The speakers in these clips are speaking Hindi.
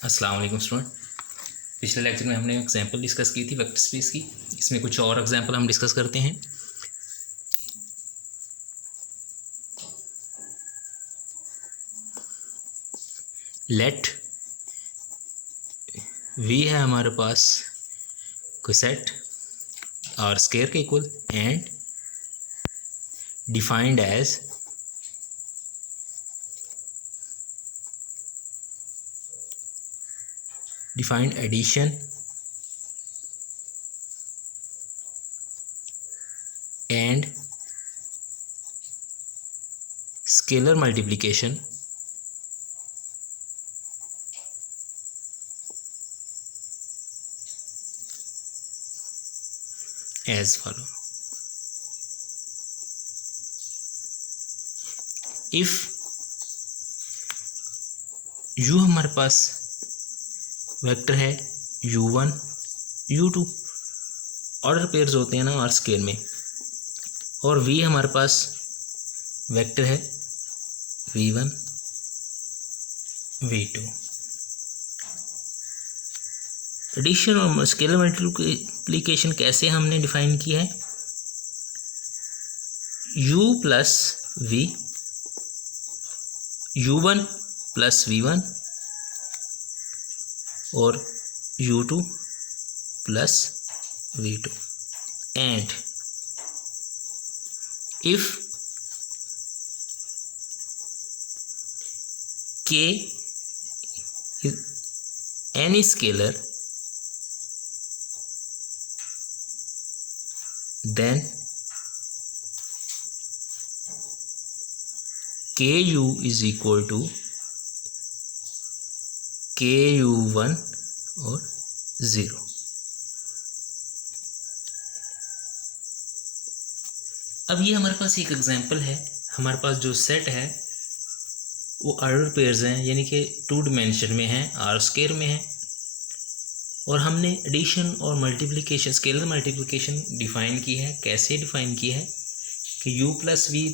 अस्सलाम वालेकुम स्टूडेंट। पिछले लेक्चर में हमने एग्जांपल डिस्कस की थी वेक्टर स्पेस की। इसमें कुछ और एग्जांपल हम डिस्कस करते हैं। लेट वी है हमारे पास कोई सेट और स्केयर के equal and defined as defined addition and scalar multiplication as follow. If you हमारे पास वेक्टर है u1 u2 ऑर्डर पेयर्स होते हैं ना आर स्केल में, और v हमारे पास वेक्टर है v1 v2। एडिशन और स्केलर मल्टीप्लिकेशन कैसे हमने डिफाइन की है? u plus v u1 plus v1 और u2 plus v2 and if k is any scalar then ku is equal to ku1 और 0। अब ये हमारे पास एक एग्जांपल है। हमारे पास जो सेट है वो ऑर्डर पेयर्स हैं, यानी कि 2 डिमेंशन में हैं, आर स्केयर में है, और हमने एडिशन और मल्टीप्लिकेशन स्केलर मल्टीप्लिकेशन डिफाइन की है। कैसे डिफाइन की है कि u प्लस वी,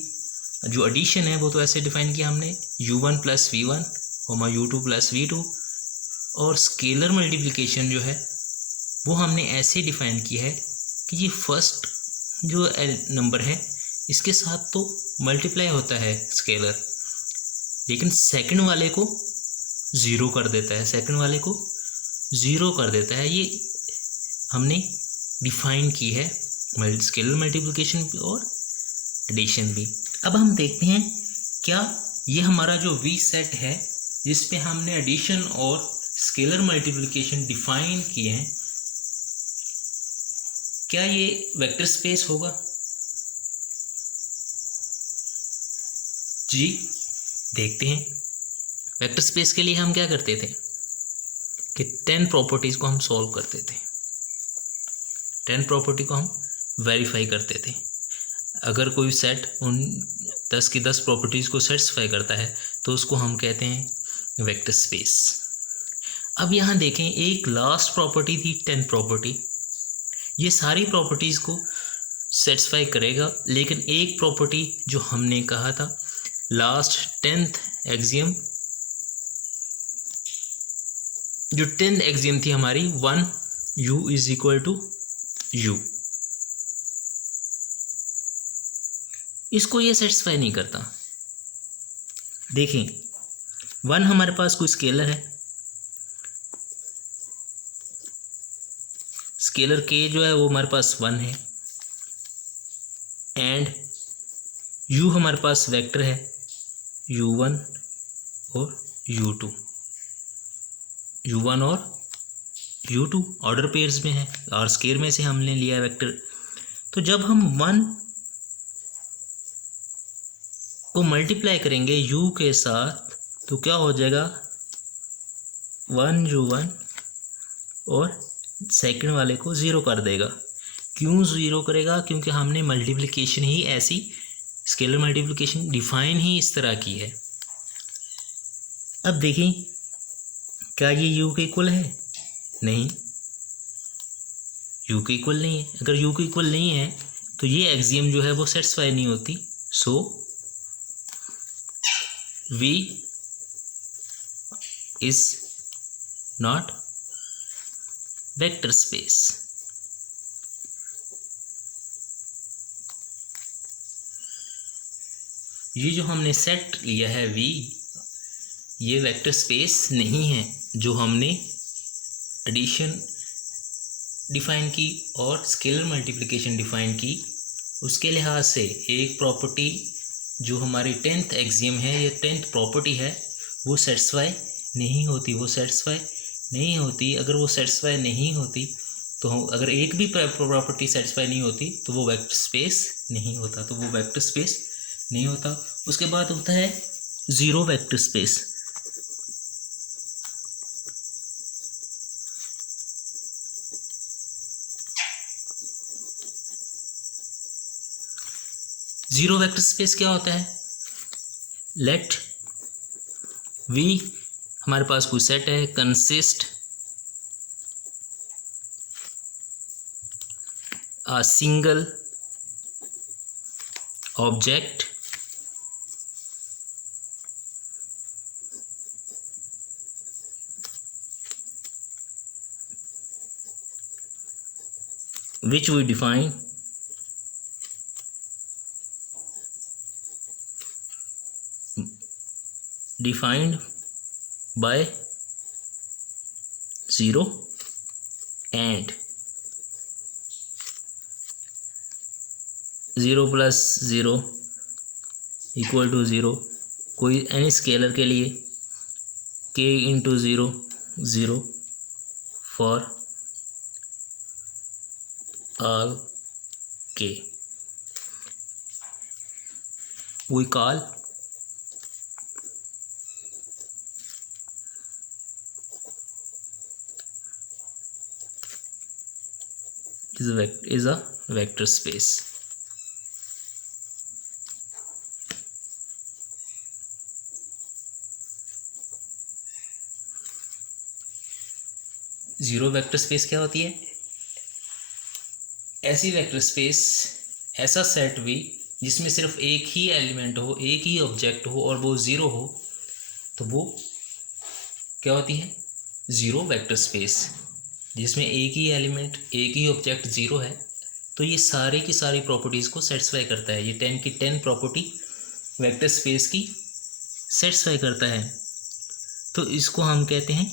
जो एडिशन है वो तो ऐसे डिफाइन किया हमने u1 प्लस v1 और u2 प्लस v2, और स्केलर मल्टीप्लिकेशन जो है वो हमने ऐसे डिफाइन किया है कि ये फर्स्ट जो नंबर है इसके साथ तो मल्टीप्लाई होता है स्केलर, लेकिन सेकंड वाले को ज़ीरो कर देता है, सेकंड वाले को ज़ीरो कर देता है। ये हमने डिफाइन की है स्केलर मल्टीप्लिकेशन भी और एडिशन भी। अब हम देखते हैं क्या ये हमारा जो वी सेट है जिस पे हमने एडिशन और स्केलर मल्टीप्लिकेशन डिफाइन किए हैं, क्या ये वेक्टर स्पेस होगा? जी देखते हैं। वेक्टर स्पेस के लिए हम क्या करते थे कि 10 प्रॉपर्टीज़ को हम सॉल्व करते थे, 10 प्रॉपर्टी को हम वेरीफाई करते थे। अगर कोई सेट उन 10 की 10 प्रॉपर्टीज़ को सेटिस्फाई करता है तो उसको हम कहते हैं वेक्टर स्पेस। अब यहाँ देखें, एक लास्ट प्रॉपर्टी थी 10 प्रॉपर्टी, ये सारी प्रॉपर्टीज़ को सेटिस्फाई करेगा, लेकिन एक प्रॉपर्टी जो हमने कहा था लास्ट 10th एक्सियम, जो 10th एक्सियम थी हमारी 1 u is equal to u, इसको ये सेटिस्फाई नहीं करता। देखें 1 हमारे पास कोई स्केलर है, स्केलर k जो है वो हमारे पास 1 है, एंड u हमारे पास वेक्टर है u1 और u2, u1 और u2 ऑर्डर पेयर्स में है और स्केयर में से हमने लिया वेक्टर। तो जब हम 1 को मल्टीप्लाई करेंगे u के साथ तो क्या हो जाएगा 1 u1 और सेकंड वाले को ज़ीरो कर देगा। क्यों ज़ीरो करेगा? क्योंकि हमने मल्टीप्लिकेशन ही ऐसी स्केलर मल्टीप्लिकेशन डिफाइन ही इस तरह की है। अब देखें क्या ये u के इक्वल है? नहीं, u के इक्वल नहीं है। अगर u के इक्वल नहीं है तो ये एक्सियम जो है वो सेटिस्फाई नहीं होती। सो v is not vector space. ये जो हमने सेट लिया है V, ये वेक्टर स्पेस नहीं है। जो हमने एडिशन डिफाइन की और स्केलर मल्टीप्लिकेशन डिफाइन की, उसके लिहाज से एक प्रॉपर्टी जो हमारी 10th एक्सियम है या 10th प्रॉपर्टी है, वो सेटिस्फाई नहीं होती। अगर वो सेटिस्फाई नहीं होती तो अगर एक भी प्रॉपर्टी सेटिस्फाई नहीं होती तो वो वेक्टर स्पेस नहीं होता। उसके बाद होता है zero vector space. Zero vector space क्या होता है? लेट V हमारे पास कोई सेट है, consist a single object which we define defined by 0 and 0 plus 0 equal to 0। कोई एनी स्केलर के लिए k into 0 0 for all k। we call is a vector space। Zero vector space क्या होती है? ऐसी वेक्टर स्पेस, ऐसा सेट V जिसमें सिर्फ एक ही एलिमेंट हो, एक ही ऑब्जेक्ट हो और वो ज़ीरो हो, तो वो क्या होती है? Zero vector space. जिसमें एक ही एलिमेंट, एक ही ऑब्जेक्ट ज़ीरो है, तो ये सारी की सारी प्रॉपर्टीज़ को सेटिस्फाई करता है। ये 10 की 10 प्रॉपर्टी वेक्टर स्पेस की सेटिस्फाई करता है। तो इसको हम कहते हैं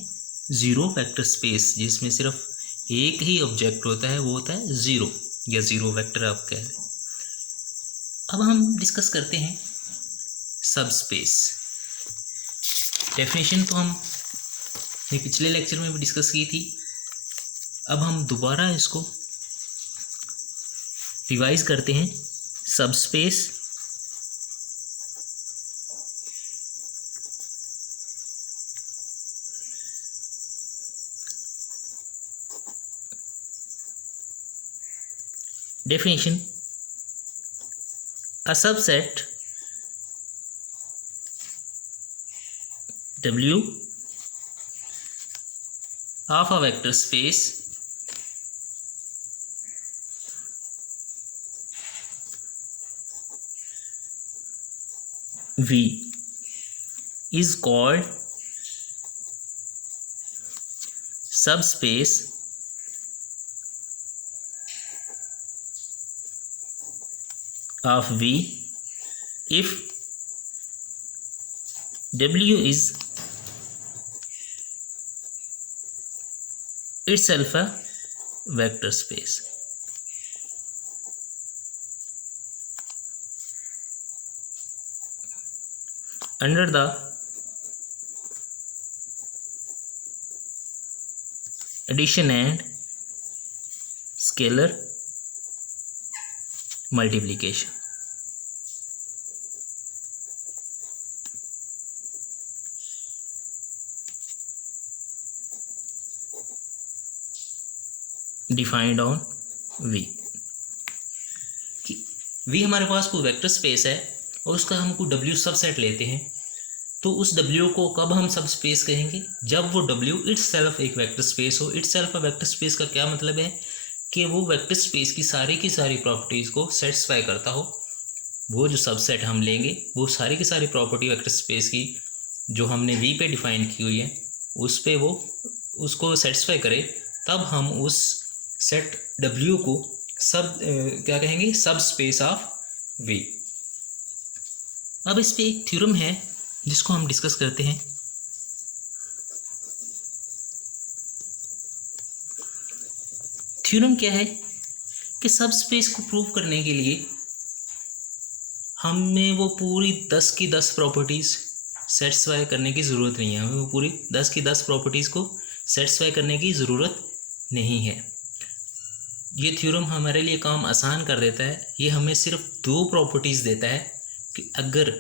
ज़ीरो वेक्टर स्पेस, जिसमें सिर्फ एक ही ऑब्जेक्ट होता है, वो होता है ज़ीरो या ज़ीरो वेक्टर आप कह लें। अब हम डिस्कस करते हैं सब स्पेस। डेफिनेशन तो हमने पिछले लेक्चर में भी डिस्कस की थी। अब हम दोबारा इसको रिवाइज करते हैं। सब space definition: a subset W of a vector space V is called subspace of V if W is itself a vector space। Under the addition and scalar multiplication, defined on V। V हमारे पास कोई वेक्टर स्पेस है और उसका हम कोई W सबसेट लेते हैं, तो उस W को कब हम सब स्पेस कहेंगे? जब वो W इटसेल्फ एक वेक्टर स्पेस हो। इटसेल्फ वेक्टर स्पेस का क्या मतलब है? कि वो वेक्टर स्पेस की सारी प्रॉपर्टीज़ को सेटिस्फाई करता हो। वो जो सबसेट हम लेंगे वो सारी की सारी प्रॉपर्टी वेक्टर स्पेस की जो हमने V पे डिफाइन की हुई है उस पे वो उसको सेटिस्फाई करे तब हम उस सेट W को क्या कहेंगे, सब स्पेस ऑफ V। अब इस पे एक थ्योरम है जिसको हम डिस्कस करते हैं। थ्योरम क्या है कि सब स्पेस को प्रूव करने के लिए हमें वो पूरी 10 की 10 प्रॉपर्टीज़ सेटिस्फाई करने की ज़रूरत नहीं है। हमें वो पूरी 10 की 10 प्रॉपर्टीज़ को सेटिस्फाई करने की ज़रूरत नहीं है। ये थ्योरम हमारे लिए काम आसान कर देता है। ये हमें सिर्फ 2 प्रॉपर्टीज़ देता है कि अगर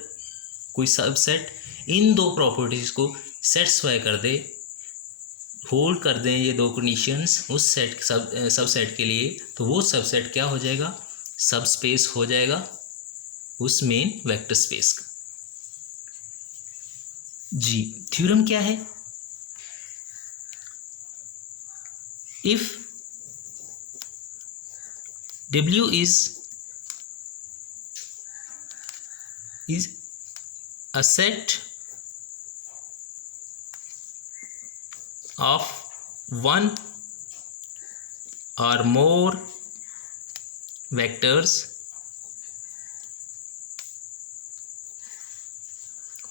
कोई सबसेट इन 2 प्रॉपर्टीज़ को सेटिस्फाई कर दे, होल्ड कर दें ये 2 कंडीशंस उस सेट सबसेट के लिए, तो वो सबसेट क्या हो जाएगा, सब स्पेस हो जाएगा उस मेन वेक्टर स्पेस का। जी, थ्योरम क्या है? If W is a set of one or more vectors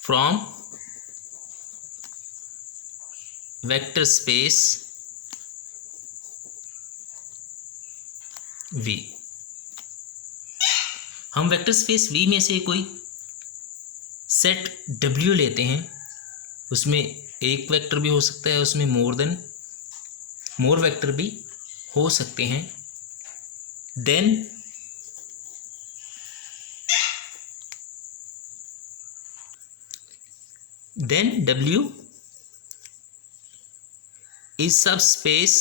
from vector space V। हम वेक्टर स्पेस V में से कोई सेट W लेते हैं, उसमें एक वेक्टर भी हो सकता है, उसमें मोर वेक्टर भी हो सकते हैं। Then W is subspace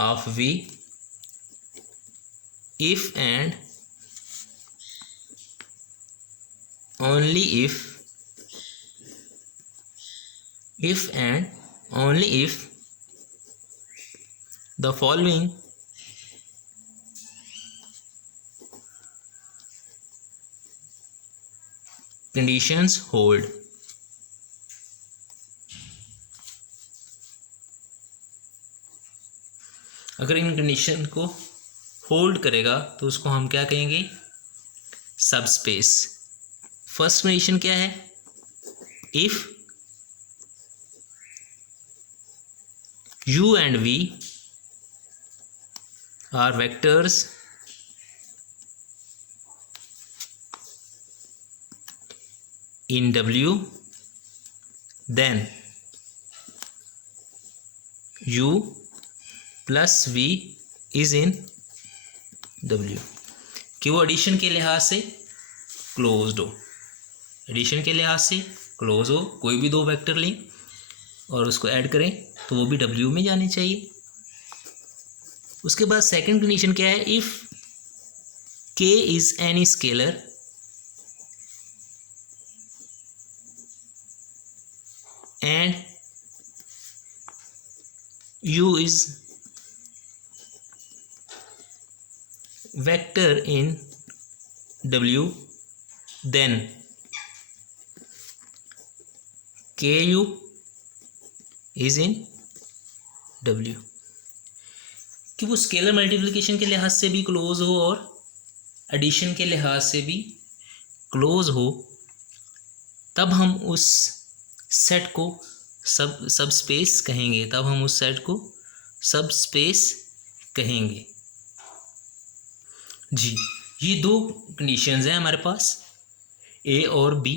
of V if and only if the following conditions hold। अगर इन कंडीशन को होल्ड करेगा तो उसको हम क्या कहेंगे, सब स्पेस। फर्स्ट कंडीशन क्या है, if U and V are vectors in W, then U plus V is in W, कि वो एडिशन के लिहाज से क्लोज्ड हो। एडिशन के लिहाज से क्लोज हो, कोई भी 2 वेक्टर लें और उसको ऐड करें तो वो भी W में जाने चाहिए। उसके बाद सेकंड कंडीशन क्या है, if K is any scalar and U is vector in W, then KU is in W, कि वो स्केलर मल्टीप्लिकेशन के लिहाज से भी क्लोज हो और एडिशन के लिहाज से भी क्लोज हो, तब हम उस सेट को सब स्पेस कहेंगे। तब हम उस सेट को सब स्पेस कहेंगे। जी, ये 2 कंडीशंस हैं हमारे पास, A और B।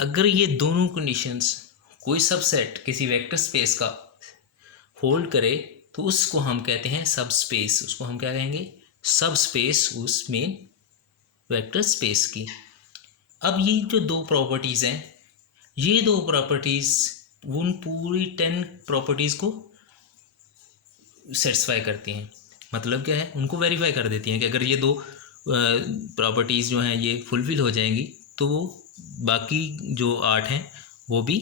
अगर ये दोनों कंडीशंस कोई सबसेट किसी वेक्टर स्पेस का होल्ड करे तो उसको हम कहते हैं सब स्पेस। उसको हम क्या कहेंगे, सब स्पेस उस मेन वेक्टर स्पेस की। अब ये जो 2 प्रॉपर्टीज़ हैं, ये 2 प्रॉपर्टीज़ उन पूरी 10 प्रॉपर्टीज़ को सेटिस्फाई करती हैं। मतलब क्या है, उनको वेरीफाई कर देती हैं कि अगर ये 2 प्रॉपर्टीज़ जो हैं ये फुलफ़िल हो जाएंगी तो वो बाकी जो 8 हैं वो भी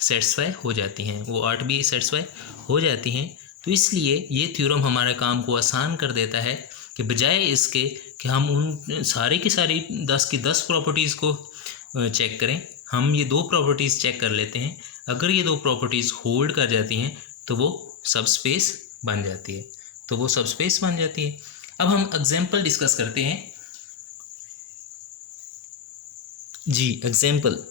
सेटिस्फाई हो जाती हैं, वो 8 भी सेटिस्फाई हो जाती हैं। तो इसलिए ये थ्योरम हमारे काम को आसान कर देता है कि बजाय इसके कि हम उन सारी की सारी 10 की 10 प्रॉपर्टीज़ को चेक करें, हम ये दो प्रॉपर्टीज़ चेक कर लेते हैं। अगर ये दो प्रॉपर्टीज़ होल्ड कर जाती हैं तो वो सबस्पेस बन जाती है, तो वो सबस्पेस बन जाती है। अब हम एग्जाम्पल डिस्कस करते हैं जी। Example,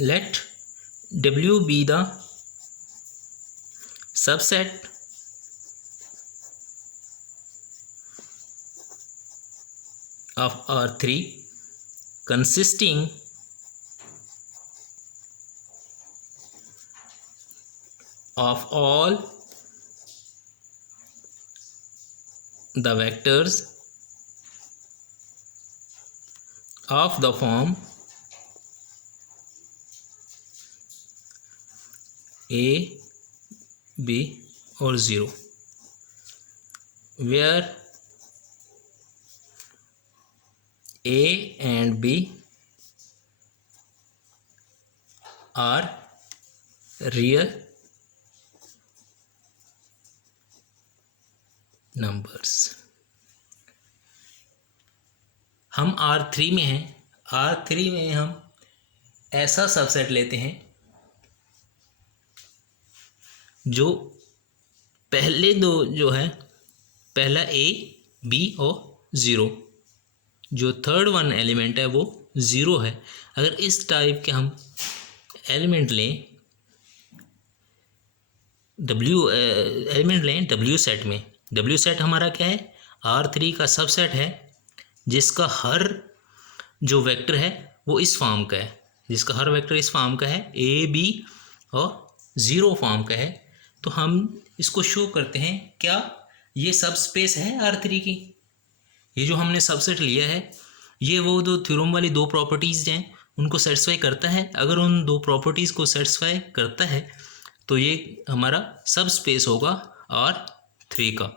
let W be the subset of R3 consisting of all the vectors of the form A, B और 0, where A and B are real numbers। हम R3 में हैं, R3 में हम ऐसा सबसेट लेते हैं जो पहले दो जो है, पहला A, B और 0, जो थर्ड वन एलिमेंट है वो 0 है। अगर इस टाइप के हम एलिमेंट लें W सेट में, W सेट हमारा क्या है, R3 का सबसेट है जिसका हर जो वेक्टर है वो इस फॉर्म का है, जिसका हर वेक्टर इस फॉर्म का है, A, B और 0 फॉर्म का है। तो हम इसको शो करते हैं, क्या ये सब स्पेस है R3 की। ये जो हमने सबसेट लिया है ये वो दो थ्योरम वाली दो प्रॉपर्टीज़ हैं उनको सेटिस्फाई करता है। अगर उन दो प्रॉपर्टीज़ को सेटिस्फाई करता है तो ये हमारा सब स्पेस होगा R3 का।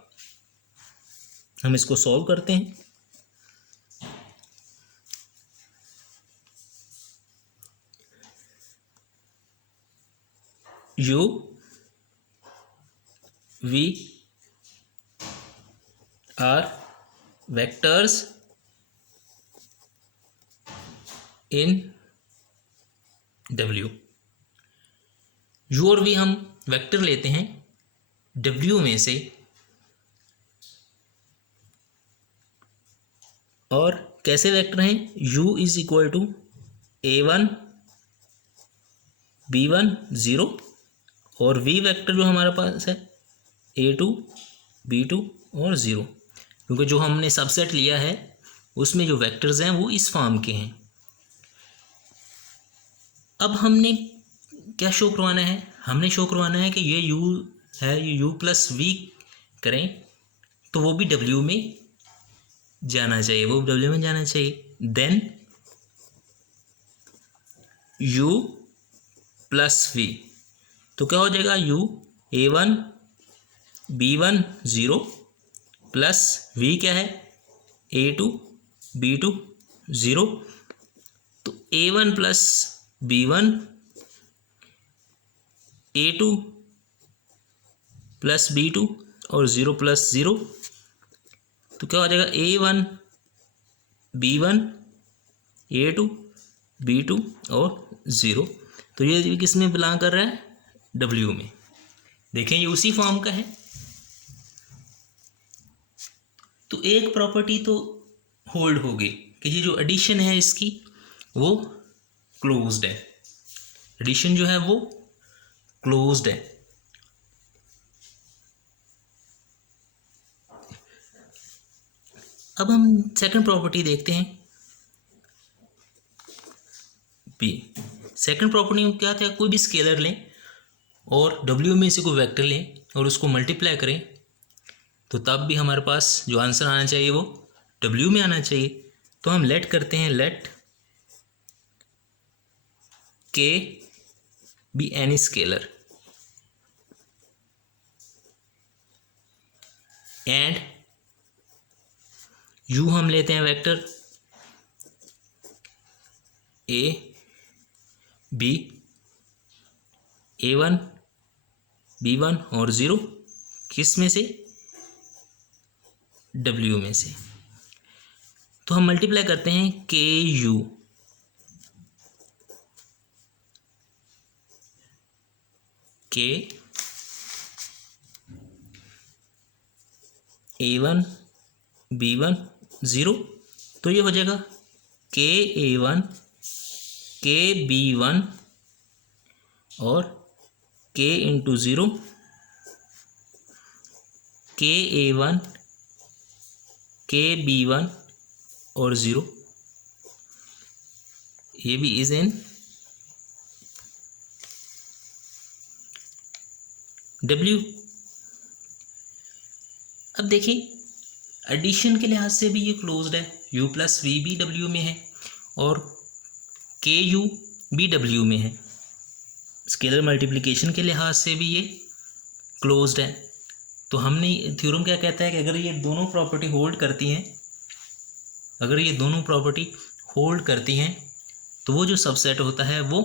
हम इसको सॉल्व करते हैं। U V are vectors in W। U और V हम वेक्टर लेते हैं W में से, और कैसे वेक्टर हैं, U is equal to A1 B1 0 और V वेक्टर जो हमारे पास है A2 B2 और 0, क्योंकि जो हमने सबसेट लिया है उसमें जो वेक्टर्स हैं वो इस फॉर्म के हैं। अब हमने क्या शो करवाना है, हमने शो करवाना है कि ये U है, ये U प्लस V करें तो वो भी W में जाना चाहिए, वो W में जाना चाहिए। देन U प्लस V, तो क्या हो जाएगा, U A1 B1 0 plus V क्या है A2 B2 0, तो A1 plus B1 A2 plus B2 और 0 प्लस 0, तो क्या हो जाएगा A1 B1 A2 B2 और 0। तो ये किस में बिलोंग कर रहा है, W में। देखें ये उसी फॉर्म का है। तो एक प्रॉपर्टी तो होल्ड होगी कि ये जो एडिशन है इसकी वो क्लोज्ड है, एडिशन जो है वो क्लोज्ड है। अब हम सेकंड प्रॉपर्टी देखते हैं B। सेकंड प्रॉपर्टी में क्या था, कोई भी स्केलर लें और W में से कोई वेक्टर लें और उसको मल्टीप्लाई करें तो तब भी हमारे पास जो आंसर आना चाहिए वो W में आना चाहिए। तो हम लेट करते हैं, let K be any scalar and U हम लेते हैं vector A B A1 B1 और 0, किस में से? W में से। तो हम मल्टीप्लाई करते हैं KU, K A1 B1 0, तो ये हो जाएगा KA1 KB1 और K इंटू 0 KA1 KB1 और 0, ये भी इज इन W। अब देखिए एडिशन के लिहाज से भी ये क्लोज्ड है, U प्लस V भी W में है और KU भी W में है। स्केलर मल्टीप्लिकेशन के लिहाज से भी ये क्लोज्ड है। तो हमने थ्योरम क्या कहता है कि अगर ये दोनों प्रॉपर्टी होल्ड करती हैं, अगर ये दोनों प्रॉपर्टी होल्ड करती हैं तो वो जो सबसेट होता है वो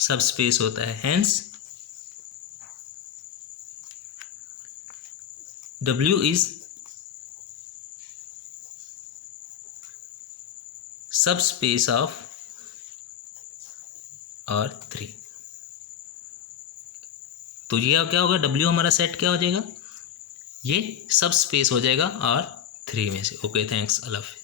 सबस्पेस होता है। Hence W is subspace of R3। तो ये क्या होगा, W हमारा सेट क्या हो जाएगा, ये सबस्पेस हो जाएगा R3 में से। ओके, थैंक्स, अल्लाह हाफिज़।